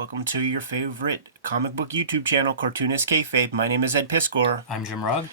Welcome to your favorite comic book YouTube channel, Cartoonist Kayfabe. My name is Ed Piskor. I'm Jim Rugg. I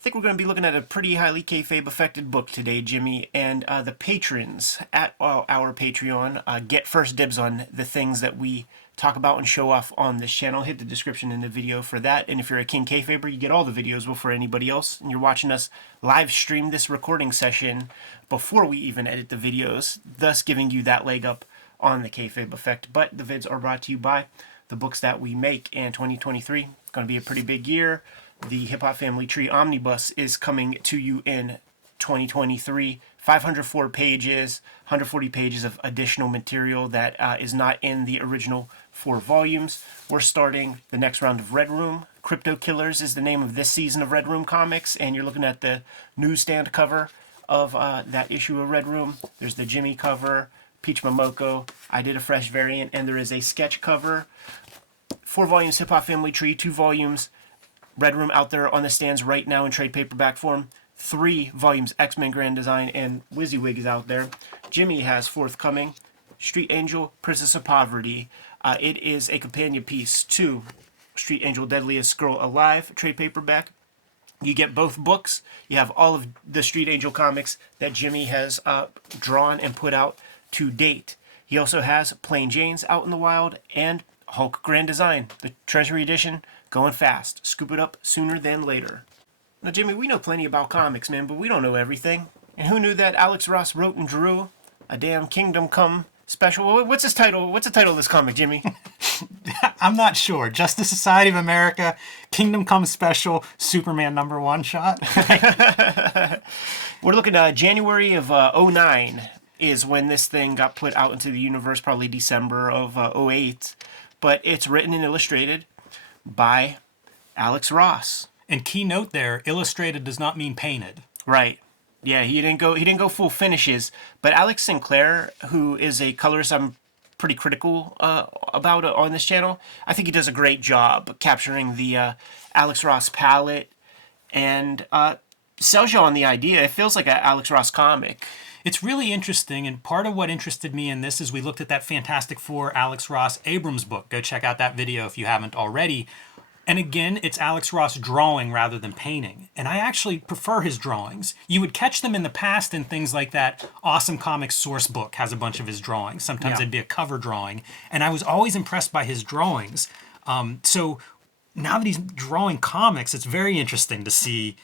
think we're going to be looking at a pretty highly kayfabe-affected book today, Jimmy. And the patrons at our Patreon get first dibs on the things that we talk about and show off on this channel. Hit the description in the video for that. And if you're a King Kayfaber, you get all the videos before anybody else. And you're watching us live stream this recording session before we even edit the videos, thus giving you that leg up on the kayfabe effect. But the vids are brought to you by the books that we make, and 2023 is going to be a pretty big year. The Hip Hop Family Tree Omnibus is coming to you in 2023. 504 pages, 140 pages of additional material that is not in the original 4 volumes. We're starting the next round of Red Room. Crypto Killers is the name of this season of Red Room comics, and you're looking at the newsstand cover of that issue of Red Room. There's the Jimmy cover, Peach Momoko. I did a fresh variant, and there is a sketch cover. 4 volumes Hip Hop Family Tree, 2 volumes Red Room out there on the stands right now in trade paperback form. 3 volumes X-Men Grand Design, and WYSIWYG is out there. Jimmy has forthcoming Street Angel, Princess of Poverty. It is a companion piece to Street Angel, Deadliest Girl Alive, trade paperback. You get both books. You have all of the Street Angel comics that Jimmy has drawn and put out to date. He also has Plain Jane's out in the wild and Hulk Grand Design, the Treasury Edition, going fast. Scoop it up sooner than later. Now, Jimmy, we know plenty about comics, man, but we don't know everything. And who knew that Alex Ross wrote and drew a damn Kingdom Come special? What's his title? What's the title of this comic, Jimmy? I'm not sure. Justice Society of America, Kingdom Come Special, Superman #1 shot. We're looking at January of 09 is when this thing got put out into the universe, probably December of 08. But it's written and illustrated by Alex Ross. And key note there, illustrated does not mean painted. Right. Yeah, he didn't go full finishes. But Alex Sinclair, who is a colorist I'm pretty critical about on this channel, I think he does a great job capturing the Alex Ross palette and sells you on the idea. It feels like an Alex Ross comic. It's really interesting, and part of what interested me in this is we looked at that Fantastic Four Alex Ross Abrams book. Go check out that video if you haven't already. And again, it's Alex Ross drawing rather than painting. And I actually prefer his drawings. You would catch them in the past in things like that Awesome Comics source book has a bunch of his drawings. Sometimes it'd be a cover drawing. And I was always impressed by his drawings. So now that he's drawing comics, it's very interesting to see.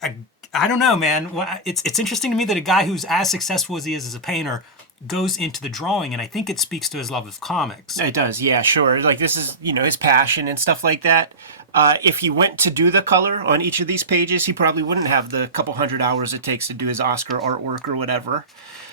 I don't know, man. It's interesting to me that a guy who's as successful as he is as a painter goes into the drawing, and I think it speaks to his love of comics. It does, yeah, sure. Like, this is, his passion and stuff like that. If he went to do the color on each of these pages, he probably wouldn't have the couple hundred hours it takes to do his Oscar artwork or whatever.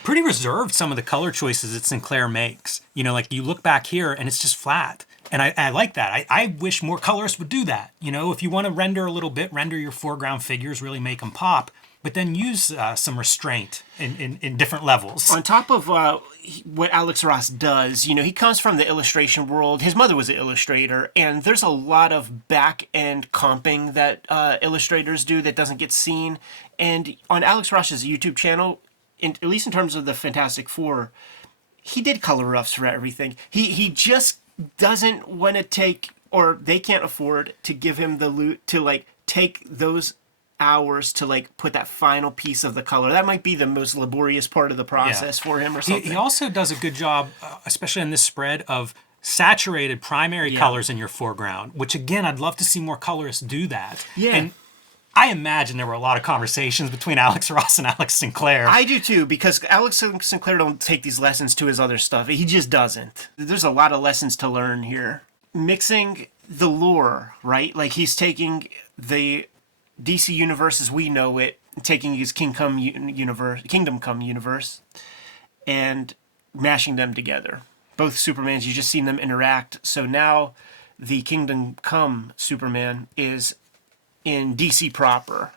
Pretty reserved, some of the color choices that Sinclair makes. Like you look back here and it's just flat. And I like that. I wish more colorists would do that. If you want to render a little bit, render your foreground figures, really make them pop, but then use some restraint in different levels. On top of what Alex Ross does, he comes from the illustration world. His mother was an illustrator, and there's a lot of back-end comping that illustrators do that doesn't get seen. And on Alex Ross's YouTube channel, at least in terms of the Fantastic Four, he did color roughs for everything. He just doesn't want to take, or they can't afford to give him the loot to take those hours to put that final piece of the color. That might be the most laborious part of the process for him or something. He also does a good job, especially in this spread, of saturated primary colors in your foreground, which again, I'd love to see more colorists do that. Yeah. And I imagine there were a lot of conversations between Alex Ross and Alex Sinclair. I do too, because Alex Sinclair don't take these lessons to his other stuff. He just doesn't. There's a lot of lessons to learn here. Mixing the lore, right? Like, he's taking the DC universe as we know it, taking his Kingdom Come universe, and mashing them together. Both Supermans, you've just seen them interact. So now the Kingdom Come Superman is in DC proper.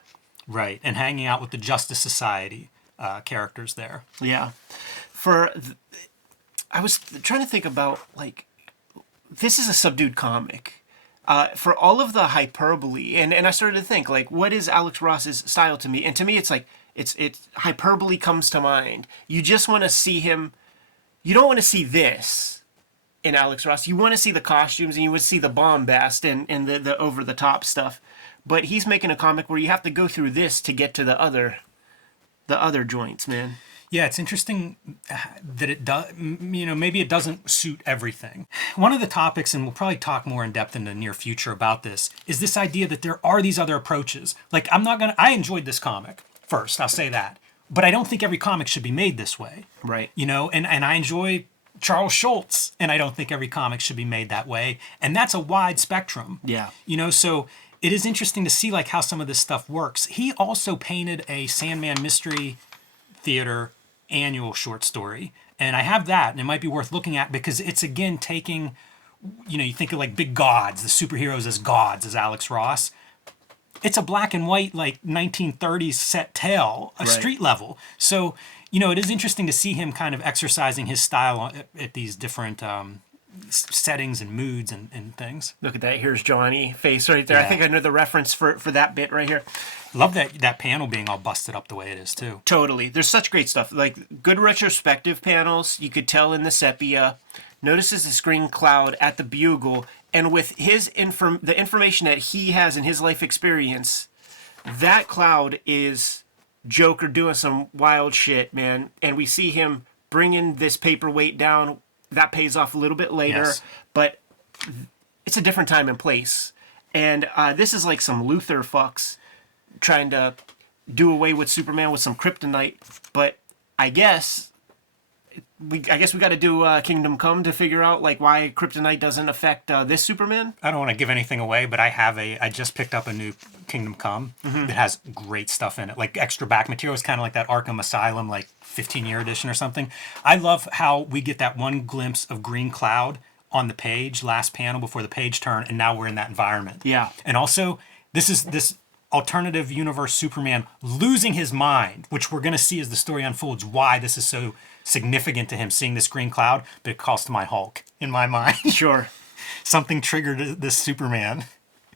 Right, and hanging out with the Justice Society characters there. Yeah. I was trying to think about, this is a subdued comic. For all of the hyperbole, and I started to think, what is Alex Ross's style to me? And to me, it's it's hyperbole comes to mind. You just want to see him. You don't want to see this. in Alex Ross. You want to see the costumes and you would see the bombast and the over the top stuff, but he's making a comic where you have to go through this to get to the other joints, man. Yeah, it's interesting that it does, maybe it doesn't suit everything. One of the topics, and we'll probably talk more in depth in the near future about this, is this idea that there are these other approaches. Like, I enjoyed this comic first, I'll say that. But I don't think every comic should be made this way. Right. And I enjoy Charles Schultz, and I don't think every comic should be made that way. And that's a wide spectrum. Yeah. So it is interesting to see like how some of this stuff works. He also painted a Sandman Mystery Theater annual short story, and I have that, and it might be worth looking at because it's again taking, you think of like big gods, the superheroes as gods, as Alex Ross. It's a black and white like 1930s set tale, a street level. So it is interesting to see him kind of exercising his style at these different settings and moods and things. Look at that. Here's Johnny face right there. Yeah. I think I know the reference for that bit right here. Love that panel being all busted up the way it is too. Totally. There's such great stuff. Like good retrospective panels. You could tell in the sepia. Notices the screen cloud at the bugle, and with his the information that he has in his life experience, that cloud is Joker doing some wild shit, man. And we see him bringing this paperweight down. That pays off a little bit later, Yes. but it's a different time and place. And this is like some Luther fucks trying to do away with Superman with some kryptonite. But I guess we got to do Kingdom Come to figure out like why kryptonite doesn't affect this Superman. I don't want to give anything away, but I just picked up a new Kingdom Come that has great stuff in it, like extra back material. It's kind of like that Arkham Asylum, like 15-year edition or something. I love how we get that one glimpse of Green Cloud on the page, last panel before the page turn, and now we're in that environment. Yeah. And also, this alternative universe Superman losing his mind, which we're going to see as the story unfolds, why this is so significant to him, seeing this green cloud, but it calls to my Hulk in my mind. Sure. Something triggered this Superman.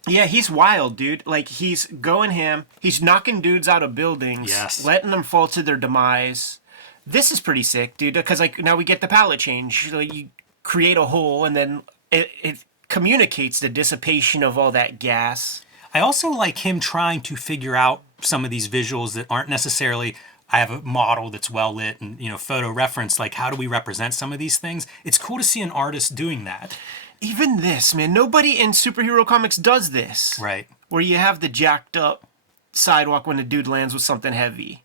Yeah, he's wild, dude. Like, he's going ham. He's knocking dudes out of buildings. Yes. Letting them fall to their demise. This is pretty sick, dude, because, like, now we get the palette change. Like, you create a hole, and then it communicates the dissipation of all that gas. I also like him trying to figure out some of these visuals that aren't necessarily, I have a model that's well lit and, photo reference. Like, how do we represent some of these things? It's cool to see an artist doing that. Even this, man. Nobody in superhero comics does this. Right. Where you have the jacked up sidewalk when the dude lands with something heavy.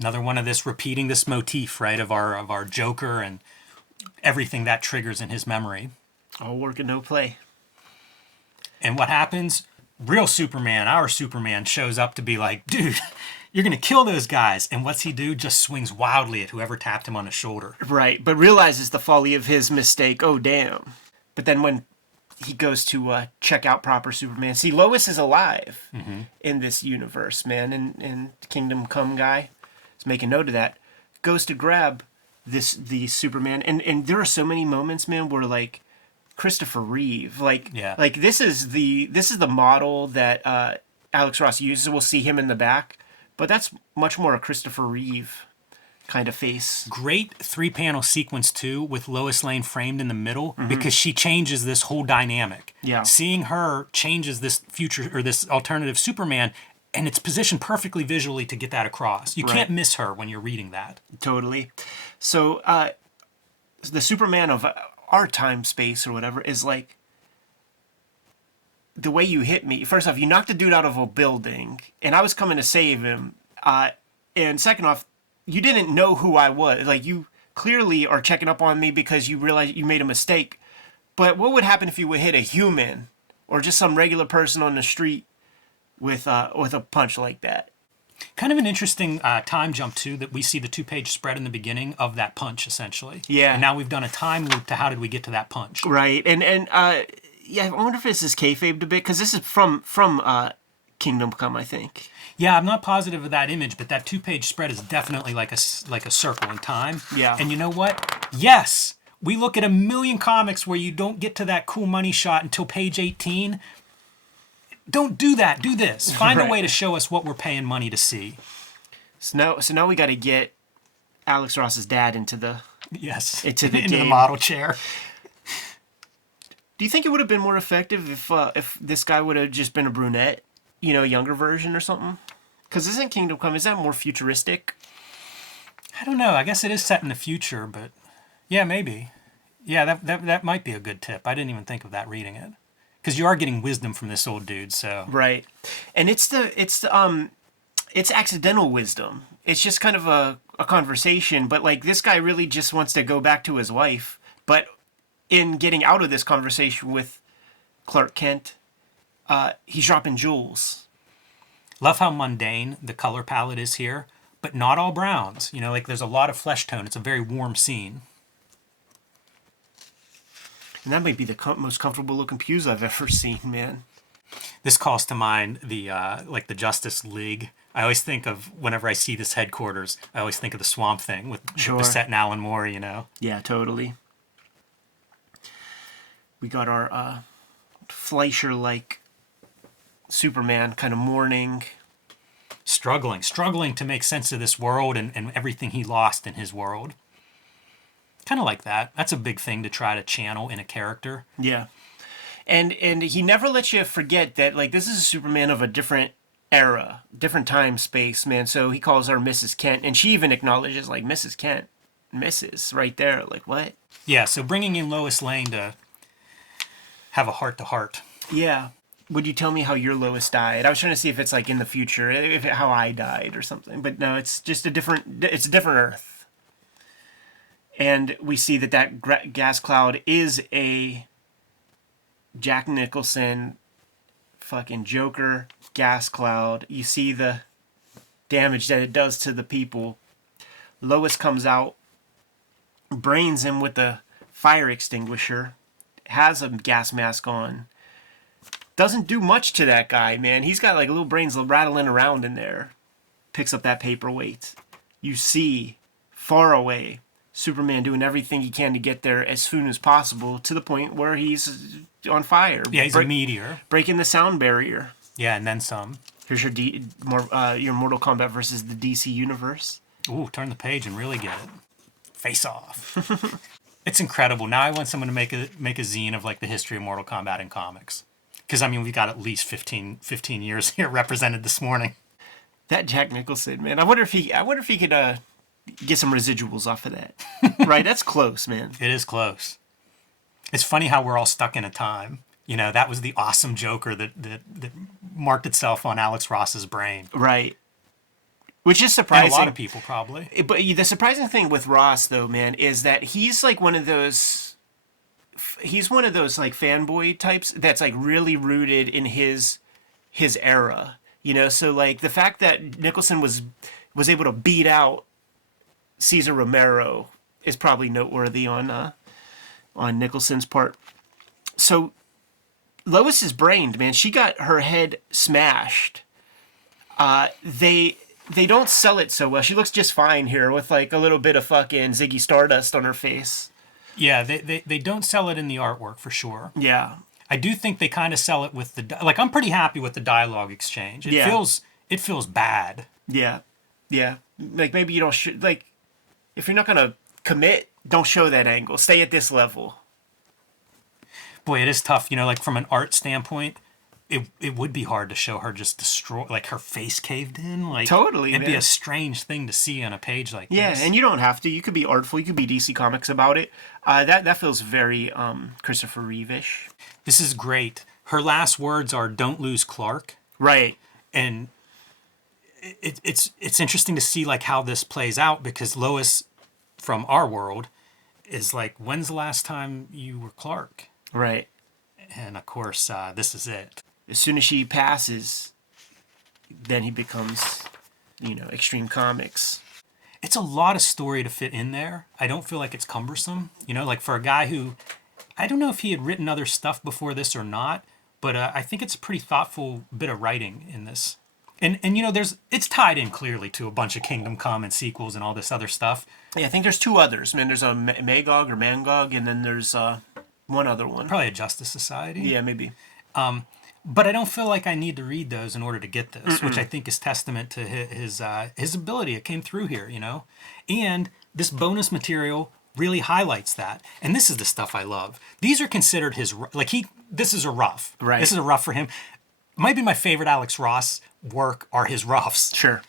Another one of this repeating this motif, right, of our Joker and everything that triggers in his memory. All work and no play. And what happens? Real Superman, our Superman, shows up to be like, dude, you're going to kill those guys. And what's he do? Just swings wildly at whoever tapped him on the shoulder. Right, but realizes the folly of his mistake. Oh, damn. But then when he goes to check out proper Superman, see, Lois is alive in this universe, man. And Kingdom Come guy is making note of that. Goes to grab the Superman. And there are so many moments, man, where, like, Christopher Reeve, like this is the model that Alex Ross uses. We'll see him in the back, but that's much more a Christopher Reeve kind of face. Great 3-panel sequence too, with Lois Lane framed in the middle, because she changes this whole dynamic. Yeah, seeing her changes this future or this alternative Superman, and it's positioned perfectly visually to get that across. You can't miss her when you're reading that. Totally. So the Superman of our time space or whatever is like the way you hit me. First off, you knocked a dude out of a building and I was coming to save him. And second off, you didn't know who I was. Like, you clearly are checking up on me because you realize you made a mistake. But what would happen if you would hit a human or just some regular person on the street with a punch like that? Kind of an interesting time jump, too, that we see the 2-page spread in the beginning of that punch, essentially. Yeah. And now we've done a time loop to how did we get to that punch. Right. And yeah, I wonder if this is kayfabed a bit, because this is from Kingdom Come, I think. Yeah, I'm not positive of that image, but that 2-page spread is definitely like a circle in time. Yeah. And you know what? Yes! We look at a million comics where you don't get to that cool money shot until page 18. Don't do that. Do this. Find a way to show us what we're paying money to see. So now we got to get Alex Ross's dad into the Yes. into the into the game. model chair. Do you think it would have been more effective if this guy would have just been a brunette, a younger version or something? Because isn't Kingdom Come, is that more futuristic? I don't know. I guess it is set in the future, but yeah, maybe. Yeah, that might be a good tip. I didn't even think of that reading it. Because you are getting wisdom from this old dude, so. Right. And it's accidental wisdom. It's just kind of a conversation, but like this guy really just wants to go back to his wife. But in getting out of this conversation with Clark Kent, he's dropping jewels. Love how mundane the color palette is here, but not all browns. Like there's a lot of flesh tone. It's a very warm scene. And that might be the most comfortable looking pews I've ever seen, man. This calls to mind the like the Justice League. I always think of, whenever I see this headquarters, I always think of the Swamp Thing with Bissett and Alan Moore, Yeah, totally. We got our Fleischer-like Superman kind of mourning. Struggling to make sense of this world and everything he lost in his world. Kind of like that. That's a big thing to try to channel in a character. Yeah. And he never lets you forget that, like, this is a Superman of a different era, different time, space, man. So he calls her Mrs. Kent, and she even acknowledges, like, Mrs. Kent. Mrs. right there. Like, what? Yeah, so bringing in Lois Lane to have a heart-to-heart. Yeah. Would you tell me how your Lois died? I was trying to see if it's, like, in the future, how I died or something. But no, it's just a different Earth. And we see that gas cloud is a Jack Nicholson fucking Joker gas cloud. You see the damage that it does to the people. Lois comes out, brains him with the fire extinguisher, has a gas mask on. Doesn't do much to that guy, man. He's got like little brains rattling around in there. Picks up that paperweight. You see, far away, Superman doing everything he can to get there as soon as possible, to the point where he's on fire. Yeah, he's a meteor. Breaking the sound barrier. Yeah, and then some. Here's your your Mortal Kombat versus the DC Universe. Ooh, turn the page and really get it. Face off. It's incredible. Now I want someone to make a zine of like the history of Mortal Kombat in comics. Because, I mean, we got at least 15 years here represented this morning. That Jack Nicholson, man. I wonder if he could get some residuals off of that. Right? That's close, man. It is close. It's funny how we're all stuck in a time. That was the awesome Joker that marked itself on Alex Ross's brain. Right. Which is surprising. And a lot of people, probably. But the surprising thing with Ross, though, man, is that he's like one of those like fanboy types that's like really rooted in his era. So like the fact that Nicholson was able to beat out Cesar Romero is probably noteworthy on Nicholson's part. So Lois is brained, man. She got her head smashed. They don't sell it so well. She looks just fine here with like a little bit of fucking Ziggy Stardust on her face. Yeah, they don't sell it in the artwork for sure. Yeah. I do think they kind of sell it with like I'm pretty happy with the dialogue exchange. It feels bad. Yeah. Yeah. Like maybe you don't like if you're not going to commit, don't show that angle. Stay at this level. Boy, it is tough, like from an art standpoint. It would be hard to show her just destroy, like her face caved in. Like totally, it'd be a strange thing to see on a page like this. Yeah, and you don't have to. You could be artful. You could be DC Comics about it. That feels very Christopher Reeve-ish. This is great. Her last words are "Don't lose Clark." Right. And it's interesting to see like how this plays out, because Lois from our world is like, "When's the last time you were Clark?" Right. And of course, this is it. As soon as she passes, then he becomes, Extreme Comics. It's a lot of story to fit in there. I don't feel like it's cumbersome. Like for a guy who, I don't know if he had written other stuff before this or not, but I think it's a pretty thoughtful bit of writing in this. And it's tied in clearly to a bunch of Kingdom Come and sequels and all this other stuff. Yeah, I think there's two others. Man, there's a Magog or Mangog, and then there's one other one. Probably a Justice Society. Yeah, maybe. But I don't feel like I need to read those in order to get this, which I think is testament to his ability. It came through here, And this bonus material really highlights that. And this is the stuff I love. These are considered his, this is a rough. Right. This is a rough for him. Might be my favorite Alex Ross work are his roughs. Sure.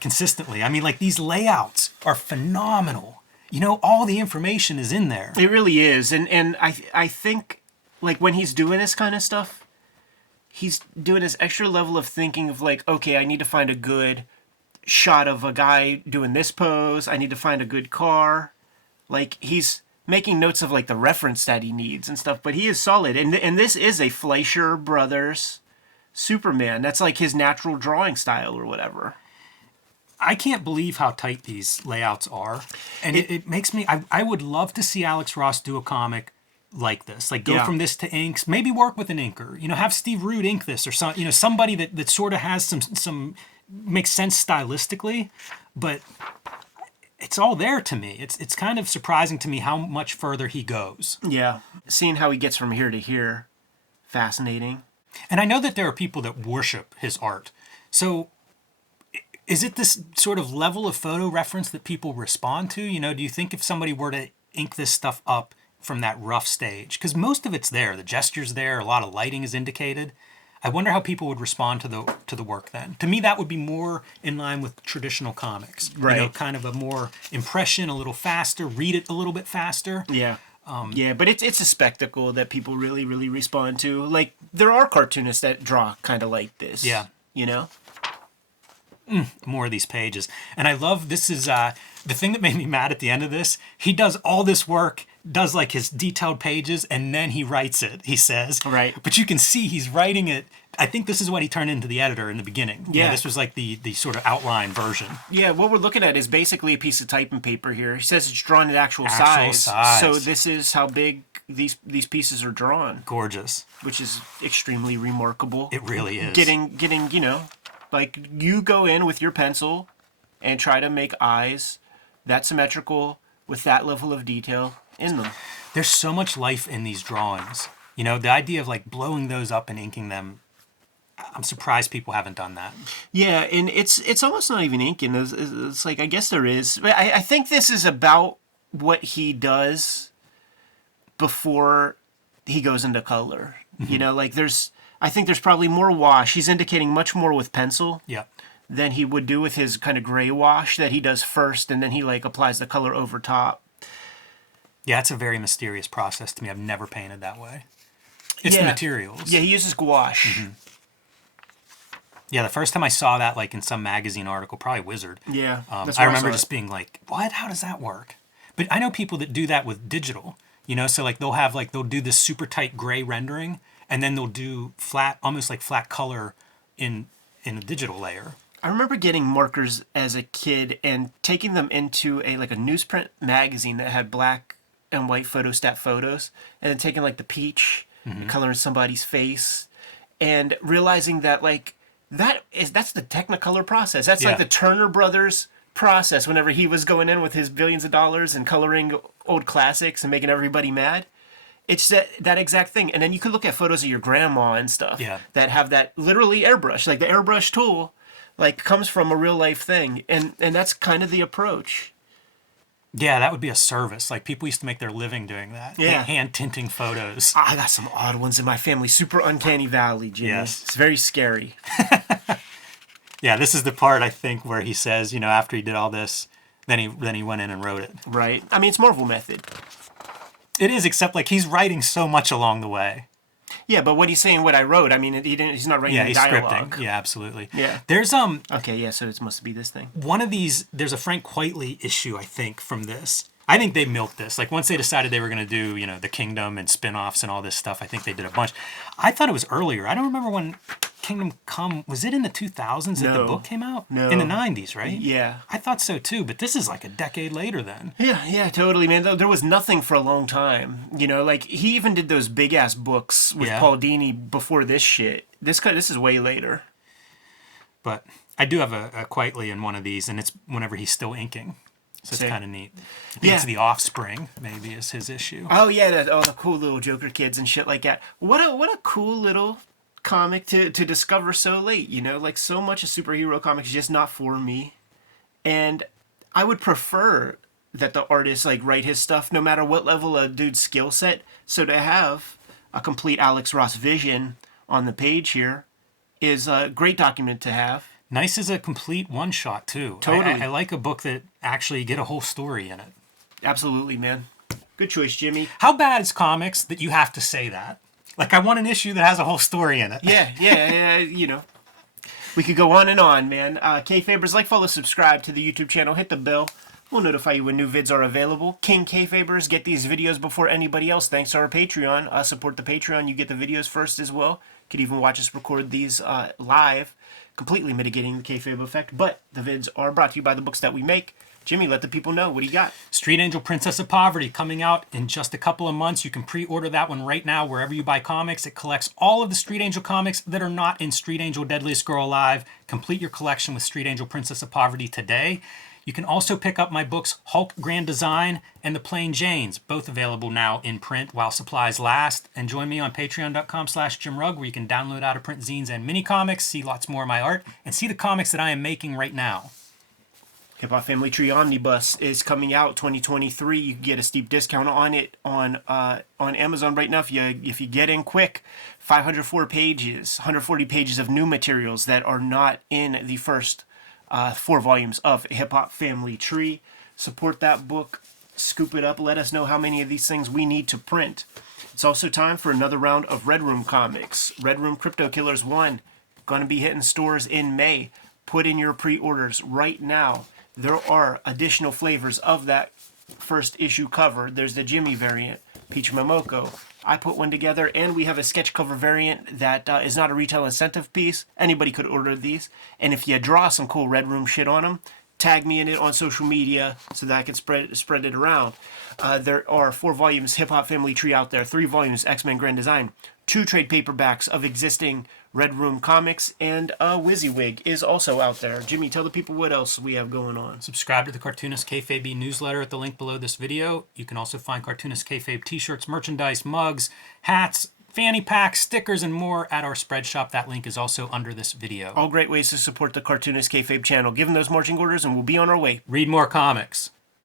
Consistently. I mean, like, these layouts are phenomenal. You know, all the information is in there. It really is. And I think, like, when he's doing this kind of stuff, he's doing this extra level of thinking of, like, okay, I need to find a good shot of a guy doing this pose. I need to find a good car. Like, he's making notes of, like, the reference that he needs and stuff. But he is solid. And this is a Fleischer Brothers Superman. That's, like, his natural drawing style or whatever. I can't believe how tight these layouts are. And it makes me, I would love to see Alex Ross do a comic like this. Like, go from this to inks, maybe work with an inker, you know, have Steve Rude ink this, or some, you know, somebody that sort of has some makes sense stylistically, but it's all there to me. It's kind of surprising to me how much further he goes. Yeah. Seeing how he gets from here to here, fascinating. And I know that there are people that worship his art. So is it this sort of level of photo reference that people respond to? You know, do you think if somebody were to ink this stuff up from that rough stage, because most of it's there, the gesture's there, a lot of lighting is indicated, I wonder how people would respond to the work then. To me, that would be more in line with traditional comics. Right. You know, kind of a more impression, a little faster, read it a little bit faster. Yeah. Yeah, but it's a spectacle that people really, really respond to. Like, there are cartoonists that draw kind of like this. Yeah. You know? More of these pages. And I love, this is the thing that made me mad at the end of this. He does all this work, does like his detailed pages, and then he writes it, he says. Right. But you can see he's writing it. I think this is what he turned into the editor in the beginning. Yeah. This was like the sort of outline version. Yeah, what we're looking at is basically a piece of typing paper here. He says it's drawn at actual Actual size. So this is how big these pieces are drawn. Gorgeous. Which is extremely remarkable. It really is. Getting, you know, like, you go in with your pencil and try to make eyes that symmetrical with that level of detail in them. There's so much life in these drawings. You know, the idea of like blowing those up and inking them, I'm surprised people haven't done that. Yeah, and it's almost not even inking. It's like, I guess there is. But I think this is about what he does before he goes into color. Mm-hmm. You know, like, I think there's probably more wash. He's indicating much more with pencil. Yeah. Than he would do with his kind of gray wash that he does first, and then he, like, applies the color over top. Yeah, it's a very mysterious process to me. I've never painted that way. It's the materials. Yeah, he uses gouache. Mm-hmm. Yeah, the first time I saw that, like, in some magazine article, probably Wizard. Yeah, I remember just being like, what? How does that work? But I know people that do that with digital, you know? So, like, they'll do this super tight gray rendering, and then they'll do flat, almost like flat color in a digital layer. I remember getting markers as a kid and taking them into a newsprint magazine that had black and white photostat photos, and then taking, like, the peach and coloring somebody's face, and realizing that, like, that's the Technicolor process. That's like the Turner Brothers process whenever he was going in with his billions of dollars and coloring old classics and making everybody mad. It's that exact thing. And then you could look at photos of your grandma and stuff that have that literally airbrush, like the airbrush tool, like, comes from a real life thing. And that's kind of the approach. Yeah, that would be a service. Like, people used to make their living doing that. Yeah. Hand tinting photos. I got some odd ones in my family. Super uncanny valley, Jimmy. Yes. It's very scary. Yeah, this is the part, I think, where he says, you know, after he did all this, then he went in and wrote it. Right. I mean, it's Marvel method. It is, except, like, he's writing so much along the way. Yeah, but what he's saying, what I wrote, I mean, he's not writing any dialogue. Scripting. Yeah, absolutely. Yeah. There's Okay, yeah, so it must be this thing. one of these, there's a Frank Quitely issue, I think, from this. I think they milked this. Like, once they decided they were going to do, you know, the Kingdom and spin-offs and all this stuff, I think they did a bunch. I thought it was earlier. I don't remember when Kingdom Come, was it in the 2000s that the book came out? No. In the 90s, right? Yeah. I thought so too, but this is like a decade later then. Yeah, totally, man. There was nothing for a long time. You know, like, he even did those big-ass books with Paul Dini before this shit. This is way later. But I do have a Quitely in one of these, and it's whenever he's still inking. So it's kind of neat. I think it's The Offspring, maybe, is his issue. Oh, yeah, all the cool little Joker kids and shit like that. What a cool little comic to discover so late, you know? Like, so much of superhero comics is just not for me. And I would prefer that the artist like write his stuff, no matter what level of dude's skill set. So to have a complete Alex Ross vision on the page here is a great document to have. Nice as a complete one-shot, too. Totally. I like a book that actually get a whole story in it. Absolutely, man. Good choice, Jimmy. How bad is comics that you have to say that? Like, I want an issue that has a whole story in it. Yeah, you know. We could go on, man. Kayfabers, like, follow, subscribe to the YouTube channel, hit the bell. We'll notify you when new vids are available. King Kayfabers, get these videos before anybody else thanks to our Patreon. Support the Patreon, you get the videos first as well. You could even watch us record these live, completely mitigating the kayfabe effect. But the vids are brought to you by the books that we make. Jimmy, let the people know. What do you got? Street Angel Princess of Poverty coming out in just a couple of months. You can pre-order that one right now wherever you buy comics. It collects all of the Street Angel comics that are not in Street Angel Deadliest Girl Alive. Complete your collection with Street Angel Princess of Poverty today. You can also pick up my books Hulk Grand Design and The Plain Janes, both available now in print while supplies last. And join me on patreon.com/JimRugg, where you can download out-of-print zines and mini comics, see lots more of my art, and see the comics that I am making right now. Hip Hop Family Tree Omnibus is coming out 2023. You can get a steep discount on it on Amazon right now if you get in quick. 504 pages, 140 pages of new materials that are not in the first 4 volumes of Hip Hop Family Tree. Support that book. Scoop it up. Let us know how many of these things we need to print. It's also time for another round of Red Room comics. Red Room Crypto Killers 1. Going to be hitting stores in May. Put in your pre-orders right now. There are additional flavors of that first issue cover. There's the Jimmy variant, Peach Momoko. I put one together, and we have a sketch cover variant that is not a retail incentive piece. Anybody could order these. And if you draw some cool Red Room shit on them, tag me in it on social media so that I can spread it around. There are 4 volumes Hip Hop Family Tree out there, 3 volumes X-Men Grand Design, 2 trade paperbacks of existing Red Room comics, and WYSIWYG is also out there. Jimmy, tell the people what else we have going on. Subscribe to the Cartoonist Kayfabe newsletter at the link below this video. You can also find Cartoonist Kayfabe t-shirts, merchandise, mugs, hats, fanny packs, stickers, and more at our spread shop. That link is also under this video. All great ways to support the Cartoonist Kayfabe channel. Give them those marching orders and we'll be on our way. Read more comics.